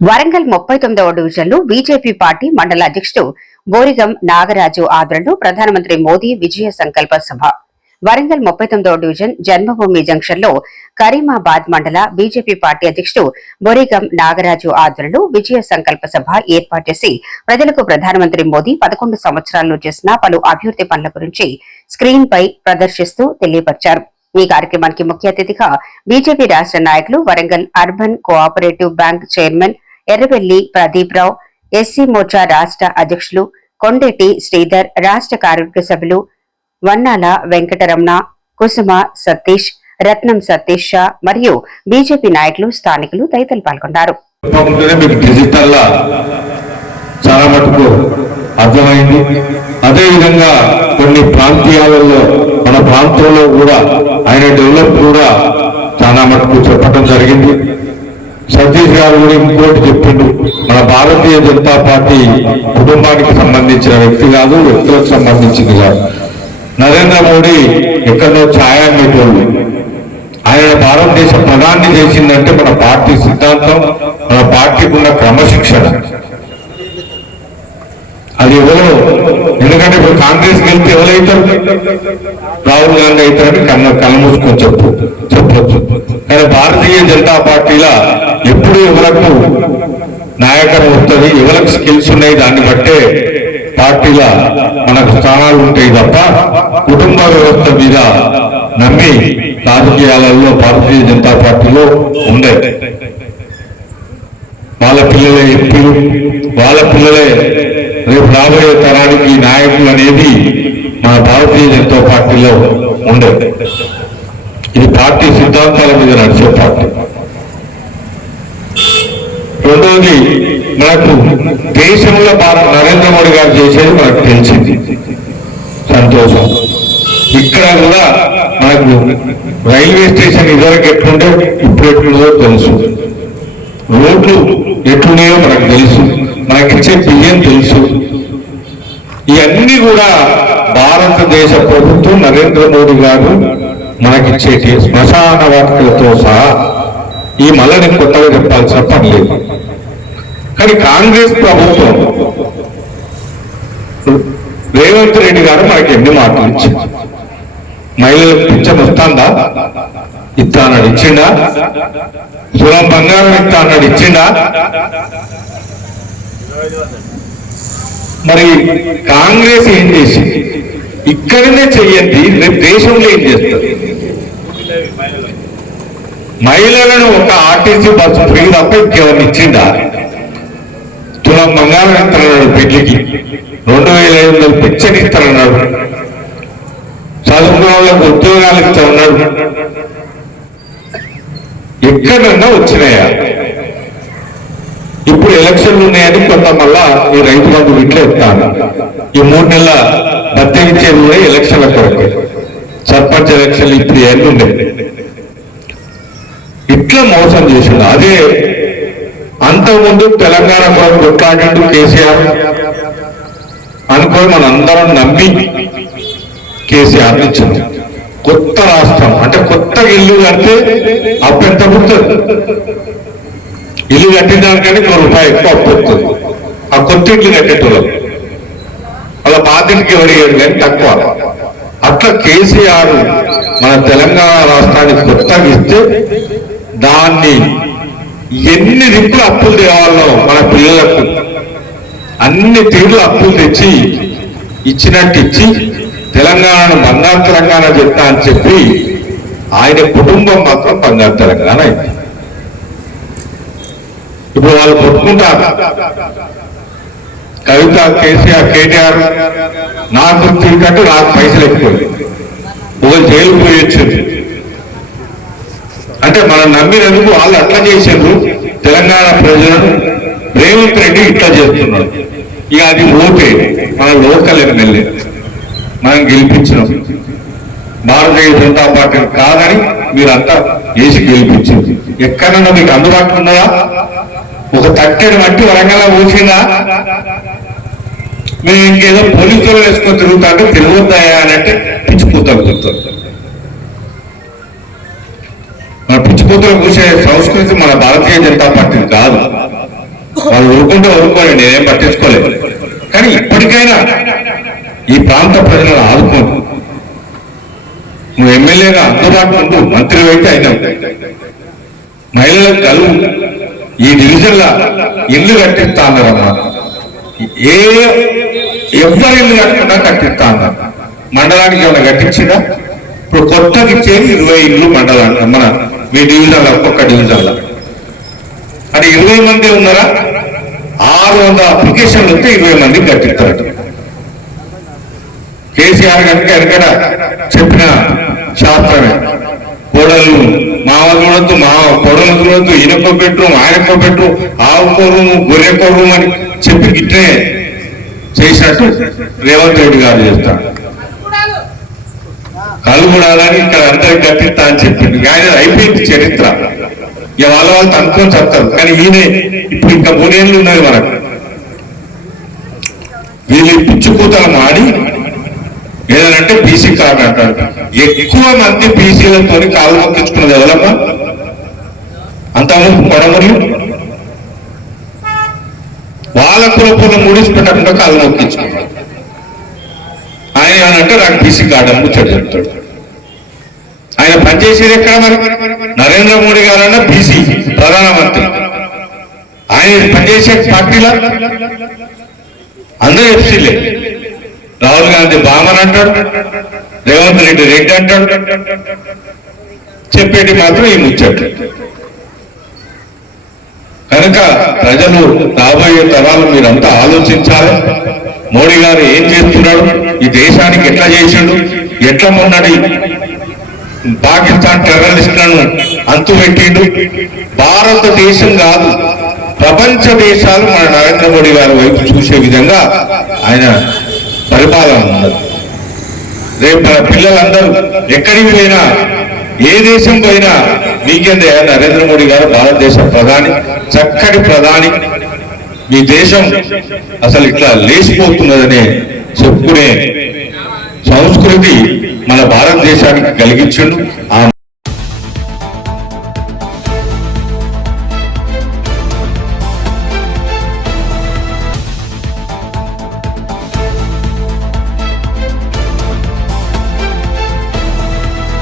వరంగల్ 39వ డివిజన్లో BJP party మండల అధ్యక్షుడు బోరిగం నాగరాజు ఆధ్వర్యంలో ప్రధానమంత్రి మోదీ విజయ సంకల్ప సభ. వరంగల్ 39వ డివిజన్ జన్మభూమి జంక్షన్ లో కరీమాబాద్ మండల బీజేపీ పార్టీ అధ్యక్షుడు బోరిగం నాగరాజు ఆధ్వర్యంలో విజయ సంకల్ప సభ ఏర్పాటు చేసి ప్రజలకు ప్రధానమంత్రి మోదీ 11 సంవత్సరాల్లో చేసిన పలు అభివృద్ది పనుల గురించి స్క్రీన్ పై ప్రదర్శిస్తూ తెలియపరిచారు. ఈ కార్యక్రమానికి ముఖ్య అతిథిగా బీజేపీ రాష్ట్ర నాయకులు, Warangal urban cooperative bank chairman Erravelli Pradeep Rao, SC Morcha రాష్ట్ర అధ్యక్షులు కొండేటి శ్రీధర్, రాష్ట్ర కార్యవర్గ సభ్యులు వన్నాల వెంకటరమణ, కుసుమ సతీష్, రత్నం సతీష్ షా మరియు బీజేపీ నాయకులు, స్థానికులు తదితరులు పాల్గొన్నారు. చాలా మటుకు అర్థమైంది. అదేవిధంగా కొన్ని ప్రాంతీయాలలో మన ప్రాంతంలో కూడా ఆయన డెవలప్ కూడా చాలా మటుకు చెప్పడం జరిగింది. సతీష్ గారు కూడా ఇంకోటి చెప్పిండు, మన భారతీయ జనతా పార్టీ కుటుంబానికి సంబంధించిన వ్యక్తి కాదు, వ్యక్తులకు సంబంధించింది కాదు. నరేంద్ర మోడీ ఎక్కడో ఛాయా మీటోళ్ళు, ఆయన భారతదేశ ప్రధాని చేసిందంటే మన పార్టీ సిద్ధాంతం, మన పార్టీకి ఉన్న క్రమశిక్షణ. అది ఎవరు, ఎందుకంటే ఇప్పుడు కాంగ్రెస్ గెలిపి ఎవరైతారు, రాహుల్ గాంధీ అవుతారని కళ్ళ మూసుకొని చెప్పొచ్చు. కానీ భారతీయ జనతా పార్టీలో ఎప్పుడు ఎవరకు నాయకత్వం వస్తుంది, ఎవరికి స్కిల్స్ ఉన్నాయి, దాన్ని బట్టే పార్టీలో మనకు స్థానాలు ఉంటాయి తప్ప కుటుంబ వ్యవస్థ మీద నమ్మి రాజకీయాలలో భారతీయ జనతా పార్టీలో ఉండే వాళ్ళ పిల్లలే ఎంపీలు, వాళ్ళ పిల్లలే రేపు రాబోయే తరానికి నాయకులు అనేది మన భారతీయ జనతా పార్టీలో ఉండదు. ఇది పార్టీ సిద్ధాంతాల మీద నడిచే పార్టీ. రెండవది, మనకు దేశంలో నరేంద్ర మోడీ గారు చేసేది మనకు తెలిసింది, సంతోషం. ఇక్కడ కూడా మనకు రైల్వే స్టేషన్ ఇదివరకు ఎట్లుంటే ఇప్పుడు ఎట్లుందో తెలుసు, రోడ్లు ఎట్లున్నాయో మనకు తెలుసు, మనకిచ్చే బియ్యం తెలుసు. ఇవన్నీ కూడా భారతదేశ ప్రభుత్వం నరేంద్ర మోడీ గారు మనకిచ్చేటి శ్మశాన వాటికలతో సహా ఈ మళ్ళీ కొత్తగా చెప్పాల్సిన పని లేదు. కానీ కాంగ్రెస్ ప్రభుత్వం రేవంత్ రెడ్డి గారు మనకి ఎన్ని మాటలు ఇచ్చింది. మహిళలకు పింఛన్ వస్తుందా, ఇస్తా అన్నాడు, ఇచ్చిండా? తులం బంగారం ఇస్తా అన్నాడు, ఇచ్చిండా? మరి కాంగ్రెస్ ఏం చేసింది? ఇక్కడనే చెయ్యండి, రేపు దేశంలో ఏం చేస్తారు? మహిళలను ఒక ఆర్టీసీ బస్సు ఫ్రీ తప్ప ఇంకేమన్నా ఇచ్చిందా? తులం బంగారం ఇస్తానన్నాడు, పెళ్లికి 2500 పింఛన్ ఇస్తానన్నాడు, చదువుకున్న వాళ్ళకు ఉద్యోగాలు ఇస్తా ఉన్నాడు. ఎక్కడన్నా వచ్చినాయా? ఇప్పుడు ఎలక్షన్లు ఉన్నాయని కొంత మళ్ళా ఈ రైతు బంధు ఇట్లా ఇస్తాను. ఈ 3 నెలల భత్యం ఇచ్చేది కూడా ఎలక్షన్ల కొరకు, సర్పంచ్ ఎలక్షన్లు ఇప్పుడు ఎన్ని ఉండే. ఇట్లా మోసం చేసిండు. అదే అంతకుముందు తెలంగాణ కొరకు కొట్లాడిండు కేసీఆర్ అనుకోని మనందరం నమ్మి కేసీఆర్ ఇచ్చింది. కొత్త రాష్ట్రం అంటే కొత్త ఇల్లు కడితే అప్పు ఎంత పుడుతుంది? ఇల్లు కట్టిన దానికంటే ₹1 ఎక్కువ అప్పు వస్తుంది. ఆ కొత్త ఇల్లు కట్టేటోళ్ళు వాళ్ళ బాధ్యతకి ఎవరు కానీ తక్కువ. అట్లా కేసీఆర్ మన తెలంగాణ రాష్ట్రానికి కొత్తగా ఇస్తే దాన్ని ఎన్ని దిక్కులు అప్పులు తేవాలో మన పిల్లలకు అన్ని తీరులు అప్పులు తెచ్చి ఇచ్చినట్టు ఇచ్చి తెలంగాణను బంగారు తెలంగాణ చెప్తా అని చెప్పి ఆయన కుటుంబం మాత్రం బంగారు తెలంగాణ అయింది. ఇప్పుడు వాళ్ళు కొట్టుకుంటారు. కవిత, కేసీఆర్, కేటీఆర్ నాకు తిరిగంటే నాకు పైసలు ఎక్కువ, ఒకరు జైలు పోయి వచ్చింది అంటే మనం నమ్మినందుకు వాళ్ళు అట్లా చేసారు. తెలంగాణ ప్రజలను రేవంత్ రెడ్డి ఇట్లా చేస్తున్నాడు. ఇక అది ఓటే, మన లోకల్ ఎమ్మెల్యే మనం గెలిపించినాం. భారతీయ జనతా పార్టీని కాదని మీరంతా వేసి గెలిపించారు. ఎక్కడన్నా మీకు అందుబాటులో ఉన్నాయా? ఒక తట్టెడు మట్టి వరంగల్ పోసిందా? మీరు ఇంకేదో పోలీసులు వేసుకొని తిరుగుతా అంటే తిరగొద్దాయా అని అంటే పిచ్చిపోతారు. మన పిచ్చిపోతులు కూసే సంస్కృతి మన భారతీయ జనతా పార్టీ కాదు. వాళ్ళు ఊరుకుంటే ఊరుకోలేదు, నేనేం పట్టించుకోలేదు. కానీ ఇప్పటికైనా ఈ ప్రాంత ప్రజలను ఆదుకోండి. నువ్వు ఎమ్మెల్యేగా అందుబాటులో ఉండు, మంత్రి అయితే అయినావు. మహిళలకు కలువు, ఈ డివిజన్ల ఇల్లు కట్టిస్తా అన్నారమ్మా. ఎవరి ఇల్లు కట్టకుండా కట్టిస్తా అన్నారు. మండలానికి ఏమైనా కట్టించిందా? ఇప్పుడు కొత్తగా ఇచ్చేది 20 ఇల్లు మండలానికి, మన మీ డివిజన్లో ఒక్కొక్క డివిజన్లో. అంటే 20 మంది ఉన్నారా? 600 అప్లికేషన్లు వస్తే 20 మంది కట్టిస్తారు. కేసీఆర్ కనుక ఎక్కడ చెప్పిన శాస్త్రమే. కోడళ్ళు మావ చూడొద్దు, కొడలు చూడొద్దు, ఈయనకో బెడ్రూమ్, ఆయనకో బెడ్రూమ్, ఆవుకో రూము, గొర్రెకో రూమ్ అని చెప్పి గిట్లే చేసినట్టు రేవంత్ రెడ్డి గారు చేస్తాడు. కలుగుడాలని ఇక్కడ అందరికి కట్టిస్తా అని చెప్పింది. ఆయన అయిపోయింది చరిత్ర. ఇక వాళ్ళు అనుకొని చెప్తారు. కానీ ఈయనే ఇప్పుడు ఇంకా 3 ఏళ్ళు ఉన్నది మనకు. వీళ్ళు పిచ్చి కూతలు మాడి ఏదనంటే బీసీ కార్డు అంటారు. ఎక్కువ మంది బీసీలతో కాలు మొక్కించుకున్నది ఎవరమ్మా? అంతకుముందు కొడమర్లు వాళ్ళ కులపులను ముడిచిపెట్టకుండా కాలు మొక్కించుకున్నారు. ఆయన ఏమనంటే నాకు బీసీ కార్డు అని చెప్తాడు. ఆయన పనిచేసేది ఎక్కడ? మరి నరేంద్ర మోడీ గారన్నా బీసీ ప్రధానమంత్రి. ఆయన పనిచేసే పార్టీలో అందరూ ఎఫ్సీలే. రాహుల్ గాంధీ బామన్ అంటాడు, రేవంత్ రెడ్డి రెడ్డి అంటాడు, చెప్పేటి మాత్రం ఈ ముచ్చట్లు. కనుక ప్రజలు రాబోయే తరాలు మీరంతా ఆలోచించాలి. మోడీ గారు ఏం చేస్తున్నాడు, ఈ దేశానికి ఎట్లా చేసిండు, ఎట్లా మొన్నటి పాకిస్తాన్ టెర్రరిస్టులను అంతుపెట్టిండు. భారతదేశం కాదు, ప్రపంచ దేశాలు మన నరేంద్ర మోడీ గారి వైపు చూసే విధంగా ఆయన పరిపాలన ఉన్నది. రేపు మన పిల్లలందరూ ఎక్కడికి పోయినా, ఏ దేశం పోయినా మీకేందే నరేంద్ర మోడీ గారు భారతదేశ ప్రధాని, చక్కటి ప్రధాని, మీ దేశం అసలు ఇట్లా లేచిపోతున్నదనే చెప్పుకునే సంస్కృతి మన భారతదేశానికి కలిగించండు.